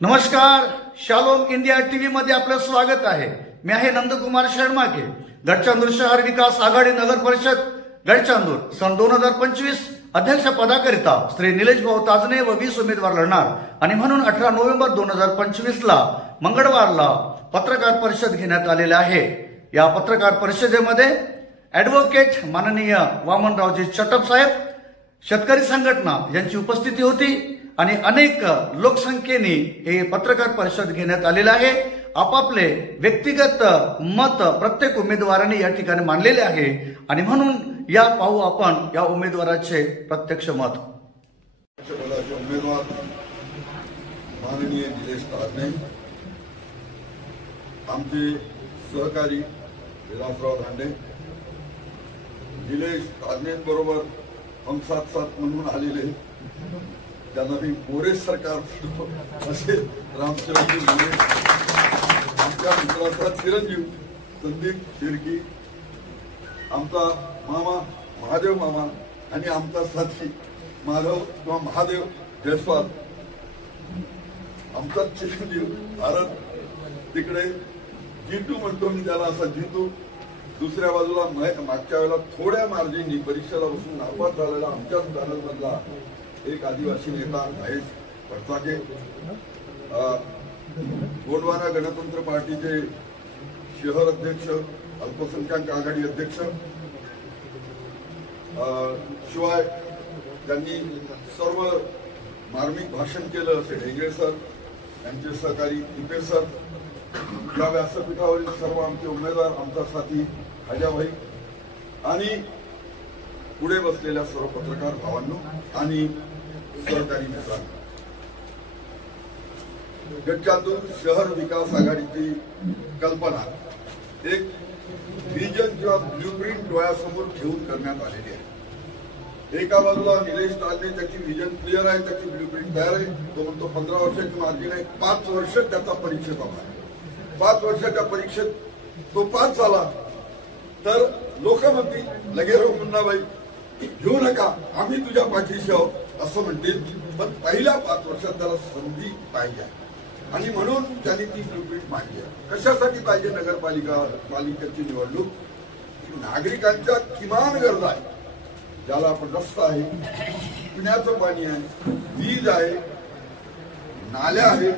नमस्कार, shalom India TV मध्ये आपलं स्वागत आहे। मी आहे नंदकुमार शर्माके। गडचांदूर शहर विकास आघाडी नगर परिषद गडचांदूर सन 2025 अध्यक्ष पदाकरिता श्री निलेश भाऊ ताजने व 20 उमेदवार लढणार आणि म्हणून 18 नोव्हेंबर 2025 ला मंगळवारला पत्रकार परिषद घेण्यात आलेली आहे। या पत्रकार परिषदेमध्ये ॲडव्होकेट माननीय वामनरावजी चटप साहेब, शेतकरी संघटना यांची उपस्थिती होती आणि अनेक लोकसंख्येने हे पत्रकार परिषद घेण्यात आलेले आहे। आपापले व्यक्तिगत मत प्रत्येक उमेदवाराने या ठिकाणी मांडलेले आहे आणि म्हणून या पाहू आपण या उमेदवाराचे प्रत्यक्ष मत। उमेदवार माननीय निलेश ताजने, आमचे सहकारी विलासराव धांडे, निलेश ताजनेबरोबर हम साथ साथ म्हणून आलेले त्यांना मी मोरे सरकार असे रामचंद्र मोरे, आमच्या मित्राचा चिरंजीव संदीप शिर्की, आमचा मामा महादेव मामा आणि आमचा साथी माधव किंवा महादेव जयस्वाल, आमचा चिरंजीव भारत, तिकडे जितू म्हणतो मी त्याला, असा जितू। दुसऱ्या बाजूला मागच्या वेळेला थोड्या मार्जिननी परीक्षेला बसून नापास झालेला आमच्याच पॅनलमधला एक आदिवासी नेता महेश पडसाके, गोंडवाना गणतंत्र पार्टीचे शहर अध्यक्ष, अल्पसंख्याक आघाडी अध्यक्ष, शिवाय त्यांनी सर्व मार्मिक भाषण केलं असे ढेंगळे सर, त्यांचे सहकारी तिपे सर, या व्यासपीठावरील सर्व आमचे उमेदवार, आमचा साथी हजाभाई आणि पुढे बसलेल्या सर्व पत्रकार भावांनो आणि सहकारी मित्रांनो, गडचांदूर शहर विकास आघाडीची कल्पना एक व्हिजन किंवा ब्ल्यूप्रिंट डोळ्यासमोर ठेवून करण्यात आलेली आहे। एका बाजूला निलेश ताजने त्याची व्हिजन क्लिअर आहे, त्याची ब्ल्यूप्रिंट तयार आहे। तो म्हणतो 15 वर्षाची मार्जिन आहे, 5 वर्ष त्याचा परीक्षेत आहे। 5 वर्षाच्या परीक्षेत तो पास झाला तर लोक म्हणतील लगेच मुन्नाबाई घेऊ नका, आम्ही तुझ्या पाठीशी आहोत असं म्हणतील, पण पहिल्या 5 वर्षात त्याला संधी पाहिजे आणि म्हणून त्यांनी ती ब्ल्यूप्रिंट मांडली आहे। कशासाठी पाहिजे पालिकेची निवडणूक? नागरिकांच्या किमान गरजा आहे, ज्याला आपण रस्ता आहे, पिण्याचं पाणी आहे, वीज आहे, नाल्या आहे,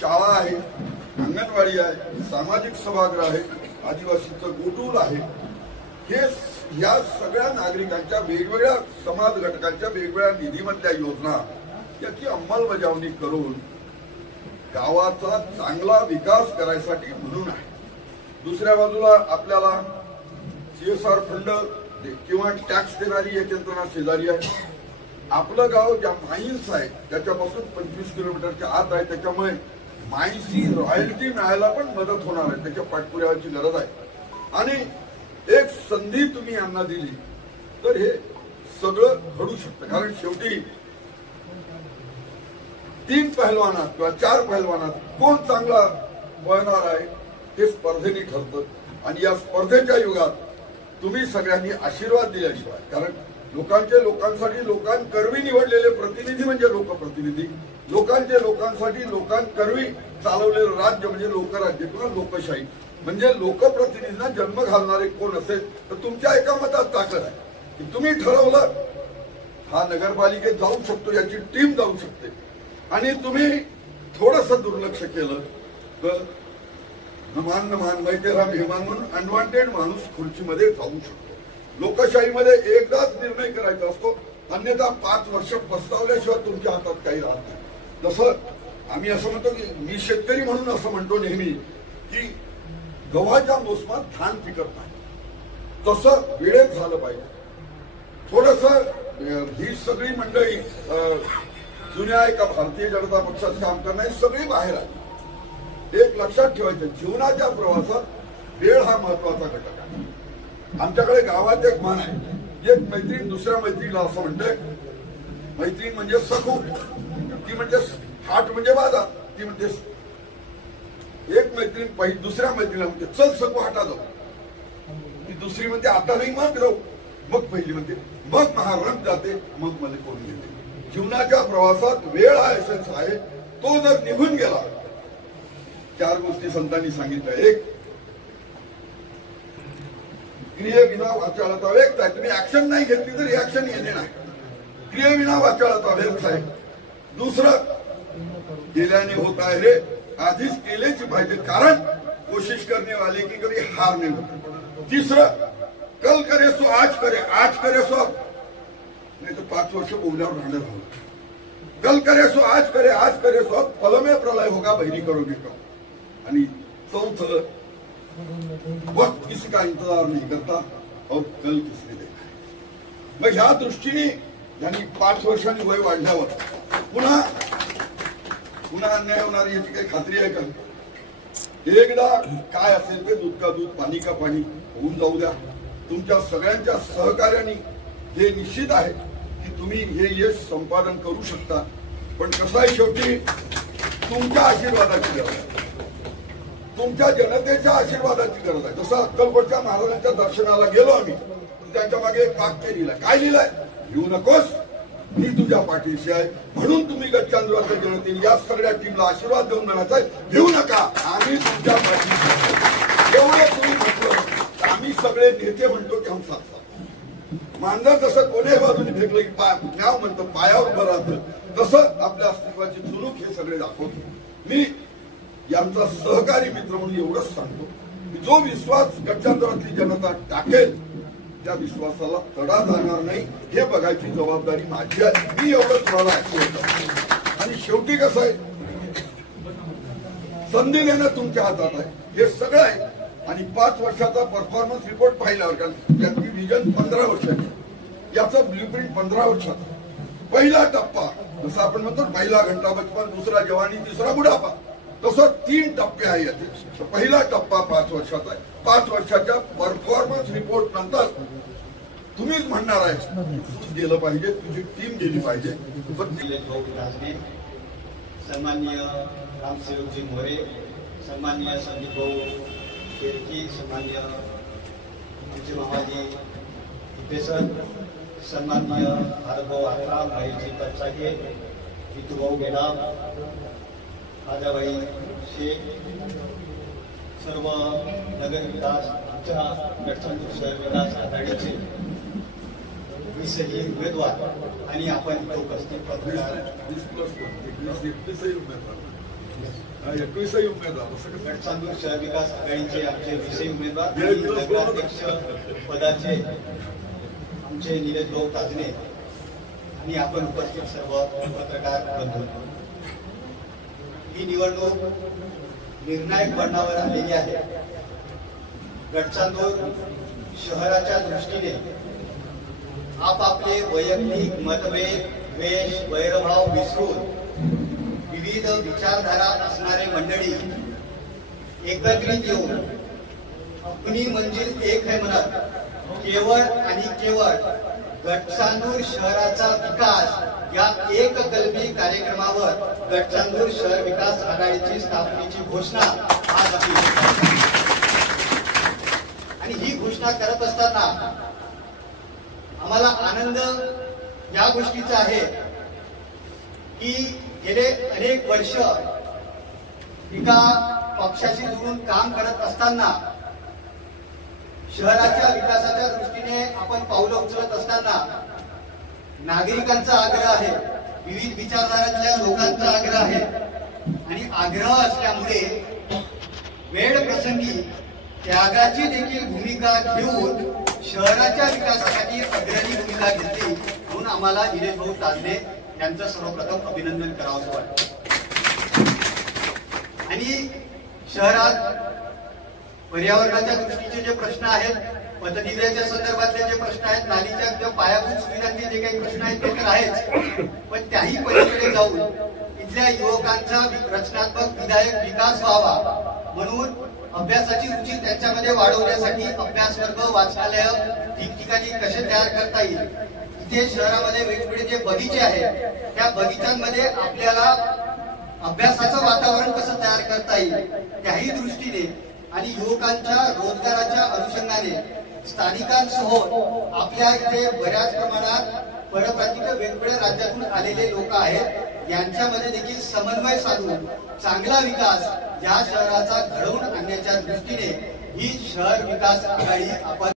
शाळा आहे, अंगणवाडी आहे, सामाजिक सभागृह आहे, आदिवासीचं गोटूल आहे, हे या सगळ्या नागरिकांच्या वेगवेगळ्या समाज घटकांच्या वेगवेगळ्या निधीमधल्या योजना याची अंमलबजावणी करून गावाचा चांगला विकास करायसाठी म्हणून आहे। दुसऱ्या बाजूला आपल्याला CSR फंड किंवा टॅक्स देणारी एक यंत्रणा शेजारी आहे। आपलं गाव ज्या माईन्स आहे त्याच्यापासून 25 किलोमीटरच्या आत आहे, त्याच्यामुळे माईन्सची रॉयल्टी मिळायला पण मदत होणार आहे, त्याच्या पाठपुराव्याची गरज आहे। आणि एक संधी तुम्ही यांना दिली तर हे सगळं घडू शकतं, कारण शेवटी 3 पहलवानात किंवा 4 पहलवानात कोण चांगला पळणार आहे हे स्पर्धेने ठरतं आणि या स्पर्धेच्या युगात तुम्ही सगळ्यांनी आशीर्वाद दिल्याशिवाय, कारण लोकांसाठी लोकांकरवी निवडलेले प्रतिनिधी म्हणजे लोकप्रतिनिधी, लोकांसाठी लोकांकरवी चालवलेलं राज्य म्हणजे लोकराज्य किंवा लोकशाही, म्हणजे लोकप्रतिनिधींना जन्म घालणारे कोण असेल तर तुमच्या एका मतात ताकद आहे की तुम्ही ठरवलं हा नगरपालिकेत जाऊ शकतो, याची टीम जाऊ शकते, आणि तुम्ही थोडंसं दुर्लक्ष केलं तर नमान मैतेराम हेमान म्हणून अनवॉन्टेड माणूस खुर्चीमध्ये जाऊ शकतो। लोकशाहीमध्ये एकदाच निर्णय करायचा असतो, अन्यथा 5 वर्ष पस्तावल्याशिवाय तुमच्या हातात काही राहत नाही। जसं आम्ही असं म्हणतो की मी शेतकरी म्हणून असं म्हणतो नेहमी की गव्हाच्या मोसमात धान पिकत नाही, तसं वेळेत झालं पाहिजे। थोडंसं ही सगळी मंडळी जुन्या एका भारतीय जनता पक्षात काम करणारी सगळी बाहेर आली। एक लक्षात ठेवायचं, जीवनाच्या प्रवासात वेळ हा महत्वाचा घटक आहे। आमच्याकडे गावात एक म्हण आहे, एक मैत्रीण दुसऱ्या मैत्रिणीला असं म्हणते, मैत्रीण म्हणजे सखू, ती म्हणजे हाट म्हणजे बाजार, ती म्हणते एक मैत्रीण दुसऱ्या मैत्रिणीला म्हणते चल सखू हाटा जाऊ, ती दुसरी म्हणते आता नाही मग राहू, मग पहिली म्हणते मग महाराज जाते, मग मला कोण घेते। जीवनाच्या प्रवासात वेळ हा एसेन्स आहे. तो जर निघून गेला, 4 गोष्टी संतांनी सांगितल्या. एक, क्रियेविना वाचाळता व्यक्त आहे. तुम्ही ऍक्शन नाही घेतली तर रिॲक्शन येणे नाही. क्रियेविना वाचाळता व्यक्त आहे. दुसरं, केल्याने होत आहे रे, आधीच केलेच पाहिजे, कारण कोशिश करने वाले की कभी हार नहीं होती. तिसरं, कल करे सो आज करे, आज करे सो अब, नाही तर 5 वर्ष बोलल्यावर राहणार राहू. कल करे सो आज करे सो अब, फल में प्रलय होगा बहिरी करोगे कब. आणि चौथं, वक्त किसी का इंतजार नहीं करता और कल किसने देखा है. मग ह्या दृष्टीने यांनी 5 वर्षांनी वय वाढल्यावर पुन्हा अन्याय होणार याची काही खात्री आहे का? एकदा काय असेल ते दूध का दूध, पाणी का पाणी होऊन जाऊ द्या. तुमच्या सगळ्यांच्या सहकार्याने हे निश्चित आहे की तुम्ही हे यश संपादन करू शकता. पण कसं आहे, शेवटी तुमच्या आशीर्वादाची गरज आहे, तुमच्या जनतेच्या आशीर्वादाची गरज आहे. जसं अक्कलकोटच्या महाराजांच्या दर्शनाला गेलो आम्ही, त्यांच्या मागे एक वाक्य लिहिलंय. काय लिहिलंय? येऊ नकोस, मी तुझ्या पाठीशी आहे. म्हणून तुम्ही गडचांदूरच्या जनतेने या सगळ्या टीमला आशीर्वाद देऊन म्हणायचा आहे, घेऊ नका, आम्ही तुमच्या पाठीशी. एवढं तुम्ही म्हटलं, आम्ही सगळे नेते म्हणतो की हम साथ साथ. मांजर जसं कोण्याही बाजूने फेकलं की न्याव म्हणतो, पायावर उभं राहतं, तसं आपल्या अस्तित्वाची चुणूक हे सगळे दाखवतो. मी यांचा सहकारी मित्र म्हणून एवढंच सांगतो की जो विश्वास गडचांदूरातली जनता टाकेल त्या विश्वासाला तडा जाणार नाही हे बघायची जबाबदारी माझी आहे. मी एवढंच तुम्हाला ऐकतो. आणि शेवटी कसं आहे, संधी देणं तुमच्या हातात आहे, हे सगळं आहे. आणि 5 वर्षाचा परफॉर्मन्स रिपोर्ट पाहिल्यावर, कारण याची विजन 15 वर्षाची, याचं ब्ल्यूप्रिंट 15 वर्षाचा. पहिला टप्पा, जसं आपण म्हणतो पहिला घंटा बचपन, दुसरा जवानी, तिसरा बुढापा, तसं 3 टप्पे आहे याचे. पहिला टप्पा 5 वर्षाचा आहे. 5 वर्षाच्या परफॉर्मन्स रिपोर्ट नंतर तुम्हीच म्हणणार आहे तूच गेलं पाहिजे, तुझी टीम गेली पाहिजे. सन्माननीय रामसेवकजी मोरे, सन्माननीय संदीप भाऊ शेरकी, सन्माननीय आमचे मामाजी इपेसर, सन्माननीय भारतभाऊ आत्रा, भाईजी तपसागे, वितूभाऊ गेडाम, राजाबाई शेख, सर्व नगर विकास, आमच्या गडचांदूर शहर विकास आघाडीचे 20 उमेदवार आणि आपण इथे उपस्थित पत्रकार 21 उमेदवार, गडचांदूर शहर विकास आघाडीचे आमचे 20 उमेदवार आणि नगराध्यक्ष पदाचे आमचे निलेश भाऊ ताजने आणि आपण उपस्थित सर्व पत्रकार बंधू. ही निवडणूक निर्णायक बळणावर आलेली आहे. गडचांदूर शहराच्या दृष्टीने आपापले वैयक्तिक मतभेद, द्वेष, वैरभाव विसरून विविध विचारधारा असणारे मंडळी एकत्रित येऊन अपनी मंजिल एक है म्हणत केवळ आणि केवळ गडचांदूर शहराचा विकास या एककलमी कार्यक्रमावर गडचांदूर शहर विकास आघाडीची स्थापनेची घोषणा आज आपली. आणि ही घोषणा करत असताना आम्हाला आनंद या गोष्टीचा आहे की गेले अनेक वर्ष एका पक्षाशी जोडून काम करत असताना, शहराच्या विकासाच्या दृष्टीने आपण पावलं उचलत असताना नागरिकांचा आग्रह आहे, विविध विचारधारातल्या लोकांचा आग्रह आहे आणि आग्रह असल्यामुळे वेळ प्रसंगी त्यागाची देखील भूमिका घेऊन शहराच्या विकासासाठी अग्रणी भूमिका घेतली. म्हणून आम्हाला निलेश भाऊ ताजने यांचं सर्वप्रथम अभिनंदन करावंसं वाटतं. आणि शहरात पर्यावरणाच्या दृष्टीचे जे प्रश्न आहेत, पतदिव्याच्या संदर्भातले जे प्रश्न आहेत, नालीच्या किंवा पायाभूत सुविधांचे जे काही प्रश्न आहेत ते तर आहेच, पण त्याही पलीकडे जाऊन इथल्या युवकांचा रचनात्मक विधायक विकास व्हावा म्हणून अभ्यासाची रुची त्यांच्यामध्ये वाढवण्यासाठी अभ्यास वर्ग, वाचनालय ठिकठिकाणी कसे तयार करता येईल. इथे शहरामध्ये वेगवेगळे जे बगीचे आहेत त्या बगीचांमध्ये आपल्याला अभ्यासाचं वातावरण कसं तयार करता येईल त्याही दृष्टीने आणि युवकांच्या रोजगाराच्या अनुषंगाने स्थानिकांसह आपल्या इथे बऱ्याच प्रमाणात परप्रांतीय वेगवेगळ्या राज्यातून आलेले लोक आहेत, यांच्यामध्ये देखील समन्वय साधून चांगला विकास या शहराचा घडवून आणण्याच्या दृष्टीने ही शहर विकास आघाडी आपण